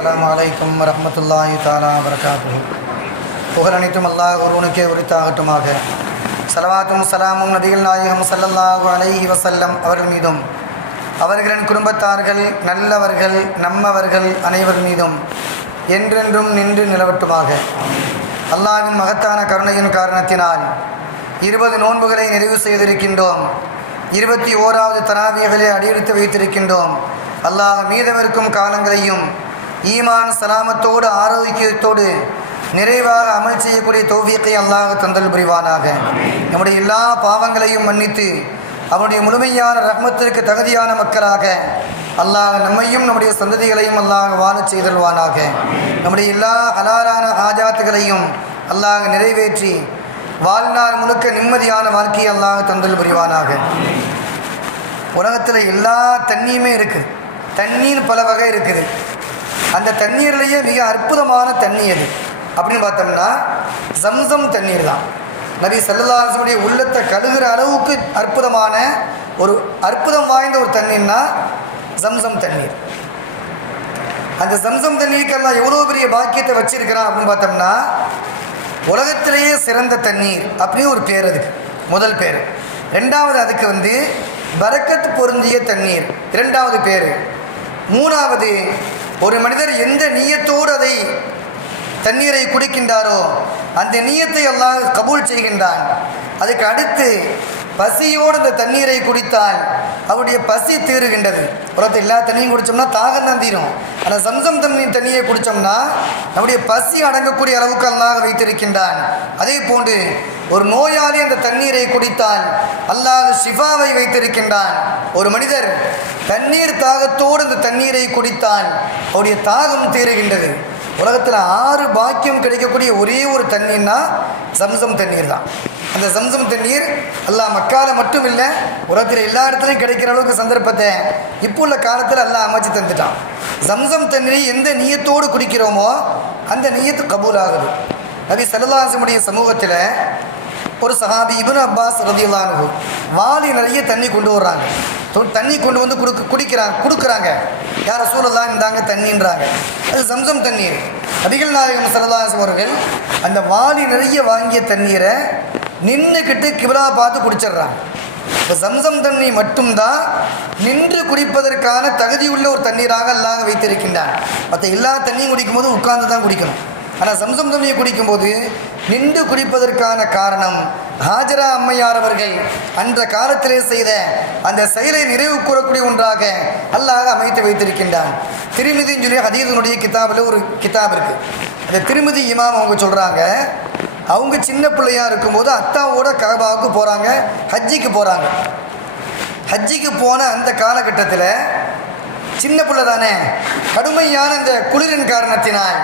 அஸ்லாம் வலைக்கம் வரமத்துல்லாஹி தாலா வரகாத்து புகழ் அனைத்தும் அல்லாஹ் ஒருவனுக்கே உரித்தாகட்டுமாக. சலவாத்தும் சலாமும் நபிகள் நாயகம் சல்லல்லாஹு அலைஹி வசல்லம் அவர்கள் மீதும். அவர்களின் குடும்பத்தார்கள் நல்லவர்கள் நம்மவர்கள் அனைவர் மீதும் என்றென்றும் நின்று நிலவட்டுமாக. அல்லாவின் மகத்தான கருணையின் காரணத்தினால் இருபது நோன்புகளை நிறைவு செய்திருக்கின்றோம். இருபத்தி ஓராவது தராவியகளை அடியெடுத்து வைத்திருக்கின்றோம். அல்லாஹ் மீதமிருக்கும் காலங்களையும் ஈமான் சலாமத்தோடு ஆரோக்கியத்தோடு நிறைவாக அமல் செய்யக்கூடிய தோவியத்தை அல்லாஹ் தந்தல் புரிவானாக. நம்முடைய எல்லா பாவங்களையும் மன்னித்து அவனுடைய முழுமையான ரஹ்மத்திற்கு தகுதியான மக்களாக அல்லாஹ் நம்மையும் நம்முடைய சந்ததிகளையும் அல்லாஹ் வாழச் செய்தல்வானாக. நம்முடைய எல்லா ஹலாலான ஆஜாத்துகளையும் அல்லாஹ் நிறைவேற்றி வாழ்நாள் முழுக்க நிம்மதியான வாழ்க்கையை அல்லாஹ் தந்தல் புரிவானாக. உலகத்தில் எல்லா தண்ணியுமே இருக்குது தண்ணீர் பல வகை இருக்குது. அந்த தண்ணீர்லேயே மிக அற்புதமான தண்ணி அது. அப்படின்னு பார்த்தோம்னா ஜம்சம் தண்ணீர் தான். நபி சல்லல்லாஹுடைய உள்ளத்தை கழுகுற அளவுக்கு அற்புதமான ஒரு அற்புதம் வாய்ந்த ஒரு தண்ணீர்னா ஜம்சம் தண்ணீர். அந்த ஜம்சம் தண்ணீருக்கெல்லாம் எவ்வளோ பெரிய பாக்கியத்தை வச்சிருக்கிறான் அப்படின்னு பார்த்தோம்னா உலகத்திலேயே சிறந்த தண்ணீர் அப்படின்னு ஒரு பேர் அதுக்கு. முதல் பேர். ரெண்டாவது அதுக்கு வந்து பரக்கத் பொருந்திய தண்ணீர். இரண்டாவது பேர். மூணாவது ஒரு மனிதர் எந்த நீயத்தோடு அதை தண்ணீரை குடிக்கின்றாரோ அந்த நீயத்தை எல்லாம் கபூல் செய்கின்றான். அதுக்கு அடுத்து பசியோடு அந்த தண்ணீரை குடித்தால் அவருடைய பசி தீருகின்றது. உலகத்தில் எல்லா தண்ணியும் குடித்தோம்னா தாகம் தான் தீரும். ஆனால் சம்சம் தண்ணி தண்ணியை குடித்தோம்னா நம்முடைய பசி அடங்கக்கூடிய அளவுக்கு அல்லாஹ் வைத்திருக்கின்றான். அதே போன்று ஒரு நோயாளி அந்த தண்ணீரை குடித்தால் அல்லாஹ் சிஃபாவை வைத்திருக்கின்றான். ஒரு மனிதர் தண்ணீர் தாகத்தோடு அந்த தண்ணீரை குடித்தால் அவருடைய தாகம் தீருகின்றது. உலகத்தில் ஆறு பாக்கியம் கிடைக்கக்கூடிய ஒரே ஒரு தண்ணீர்னா சம்சம் தண்ணீர் தான். அந்த சம்சம் தண்ணீர் எல்லாம் மக்கால மட்டும் இல்லை உலகத்தில் எல்லா இடத்துலையும் கிடைக்கிற அளவுக்கு சந்தர்ப்பத்தை இப்போ உள்ள காலத்தில் எல்லாம் அமைச்சு தந்துட்டான். சம்சம் தண்ணீரை எந்த நீயத்தோடு குடிக்கிறோமோ அந்த நீயத்து கபூல் ஆகுது நபி சல்லாசமுடைய சமூகத்தில் ஒரு சஹாபி இபுன் அப்பாஸ் ரதியுல்லானு வாளி நிறைய தண்ணி கொண்டு வர்றாங்க. தண்ணி கொண்டு வந்து கொடுக்க குடிக்கிறாங்க கொடுக்குறாங்க. யார் சூழலாம் இருந்தாங்க தண்ணின்றாங்க. அது சம்சம் தண்ணீர் நபிகள் நாயகம் சரதாஸ் அவர்கள் அந்த வாளி நிறைய வாங்கிய தண்ணீரை நின்றுக்கிட்டு கிபிலா பார்த்து குடிச்சிடுறாங்க. இப்போ சம்சம் தண்ணி மட்டும்தான் நின்று குடிப்பதற்கான தகுதியுள்ள ஒரு தண்ணீராக அல்லாஹ் வைத்திருக்கின்றான். மற்ற எல்லா தண்ணியும் குடிக்கும்போது உட்கார்ந்து தான் குடிக்கணும். ஆனால் சம்சம் தண்ணியை குடிக்கும்போது நின்று குடிப்பதற்கான காரணம் ஹாஜரா அம்மையார் அவர்கள் அன்ற காலத்திலே செய்த அந்த செயலை நிறைவு கூறக்கூடிய ஒன்றாக அல்லாஹ் அமைத்து வைத்திருக்கின்றான். திருமதின்னு சொல்லி ஹதீதனுடைய கிதாபில் ஒரு கிதாப் இருக்கு. அந்த திருமதி இமாம் அவங்க சொல்கிறாங்க அவங்க சின்ன பிள்ளையாக இருக்கும்போது அத்தாவோட கபாவுக்கு போகிறாங்க ஹஜ்ஜிக்கு போகிறாங்க ஹஜ்ஜிக்கு போன அந்த காலகட்டத்தில் சின்ன பிள்ளை தானே. கடுமையான இந்த குளிரின் காரணத்தினால்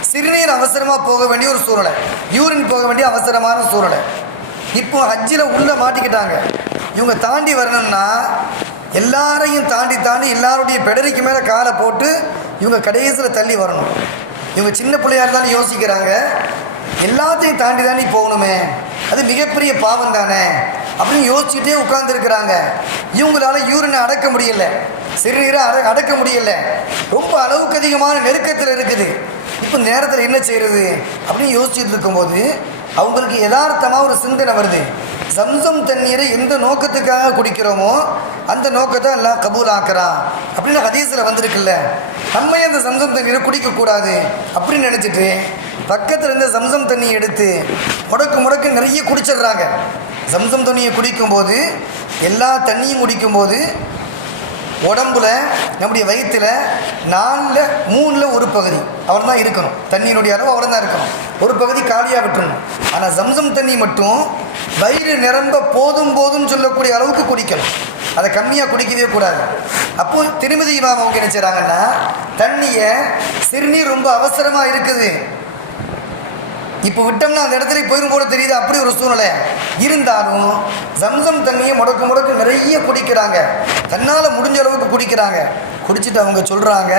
சிறுநீர் அவசரமாக போக வேண்டிய ஒரு சூழ்நிலை. யூரின் போக வேண்டிய அவசரமான சூழ்நிலை. இப்போ ஹஜ்ஜில் உள்ளே மாட்டிக்கிட்டாங்க. இவங்க தாண்டி வரணும்னா எல்லாரையும் தாண்டி தாண்டி எல்லாருடைய பெடரிக்கு மேலே காலை போட்டு இவங்க கடைசியில் தள்ளி வரணும். இவங்க சின்ன பிள்ளையாக இருந்தாலும் யோசிக்கிறாங்க. எல்லாத்தையும் தாண்டி தாண்டி போகணுமே. அது மிகப்பெரிய பாவம் தானே. அப்படின்னு யோசிச்சுட்டே உட்காந்துருக்குறாங்க இவங்களால யூரினை அடக்க முடியல. சிறுநீரை அட அடக்க முடியல. ரொம்ப அளவுக்கு அதிகமான நெருக்கத்தில் இருக்குது. இப்போ நேரத்தில் என்ன செய்கிறது அப்படின்னு யோசிச்சுட்டு இருக்கும்போது அவங்களுக்கு யதார்த்தமாக ஒரு சிந்தனை வருது. சம்சம் தண்ணீரை எந்த நோக்கத்துக்காக குடிக்கிறோமோ அந்த நோக்கத்தை எல்லாம் கபூல் ஆக்குறான் அப்படின்னு ஹதீஸில் வந்திருக்குல்ல. நம்ம அந்த சம்சம் தண்ணீரை குடிக்கக்கூடாது அப்படின்னு நினச்சிட்டு பக்கத்தில் இருந்த சம்சம் தண்ணி எடுத்து முடக்கு முடக்கு நிறைய குடிச்சிடுறாங்க. சம்சம் தண்ணியை குடிக்கும்போது எல்லா தண்ணியும் குடிக்கும்போது உடம்புல நம்முடைய வயிற்றில் நாலில் மூணில் ஒரு பகுதி. அவர் தான் இருக்கணும். தண்ணியினுடைய அளவு அவர் தான் இருக்கணும். ஒரு பகுதி காலியாக விட்டுணும் ஆனால் சம்சம் தண்ணி மட்டும் வயிறு நிரம்ப போதும் போதும் சொல்லக்கூடிய அளவுக்கு குடிக்கணும். அதை கம்மியாக குடிக்கவே கூடாது. அப்போது திருமதி இமாம் அவங்க என்ன செய்கிறாங்கன்னா தண்ணியை சிறுநீர் ரொம்ப அவசரமாக இருக்குது. இப்போ விட்டோம்னா அந்த இடத்துல போயிடும் போல தெரியுது. அப்படி ஒரு சூழ்நிலை. இருந்தாலும் ஜம்சம் தண்ணியை முடக்கு முடக்கு நிறைய குடிக்கிறாங்க. தன்னால் முடிஞ்ச அளவுக்கு குடிக்கிறாங்க. குடிச்சிட்டு அவங்க சொல்கிறாங்க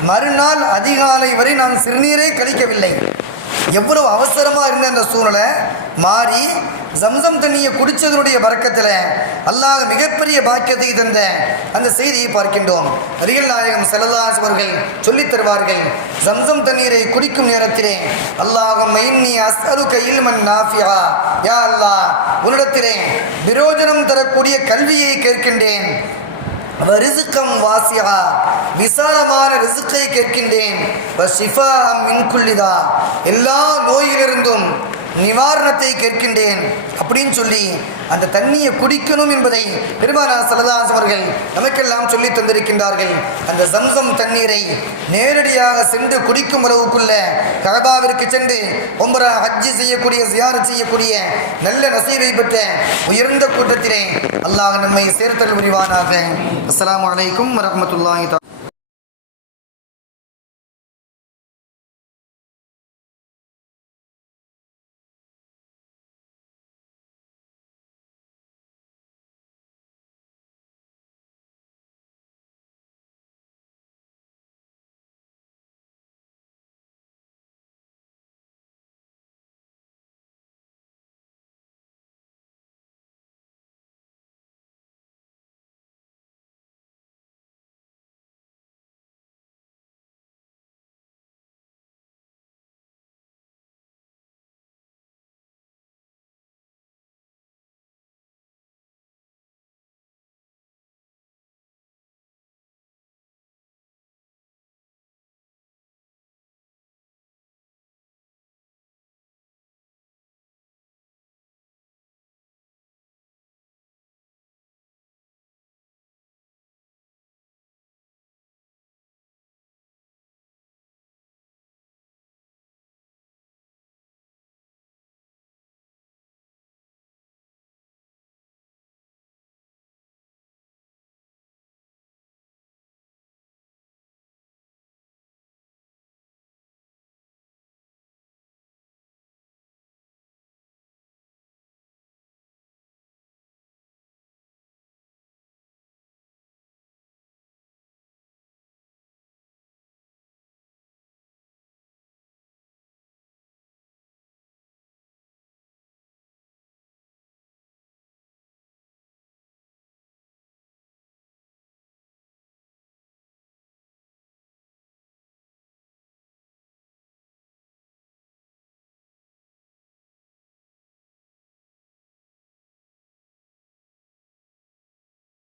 மறுநாள் அதிகாலை வரை நான் சிறுநீரே கழிக்கவில்லை. எவ்வளவு அவசரமாக இருந்த அந்த சூழ்நிலை மாறி ஜம்சம் தண்ணியை குடித்ததனுடைய பறக்கத்தில் அல்லாஹ் மிகப்பெரிய பாக்கியத்தை தந்த அந்த செய்தியை பார்க்கின்றோம். அரியல் நாயகம் செல்லதாஸ் அவர்கள் சொல்லித் தருவார்கள் ஜம்சம் தண்ணீரை குடிக்கும் நேரத்திலே அல்லாஹும் மைன்னி அஸ்அலு கையில் மன் நாஃபியா யா அல்லாஹ் உன்னிடத்திலே விரோஜனம் தரக்கூடிய கல்வியை கேட்கின்றேன். ரிசுக்கம் வாசியா விசாலமான ரிசுக்கை கேட்கின்றேன். மின்குள்ளிதா எல்லா நோயிலிருந்தும் நிவாரணத்தை கேட்கின்றேன் அப்படின்னு சொல்லி அந்த தண்ணியை குடிக்கணும் என்பதை பெருமானார் சலதாஸ் அவர்கள் நமக்கெல்லாம் சொல்லி தந்திருக்கின்றார்கள். அந்த சம்சம் தண்ணீரை நேரடியாக சென்று குடிக்கும் அளவுக்குள்ள கபாவிற்கு சென்று ஒம்பரா ஹஜ்ஜி செய்யக்கூடிய சியார் செய்யக்கூடிய நல்ல நசீவை பெற்ற உயர்ந்த கூட்டத்திலே அல்லாஹ் நம்மை சேர்த்தல் புரிவானாக. அஸ்லாம் வலைக்கும் வரமத்துல்லாஹி தான்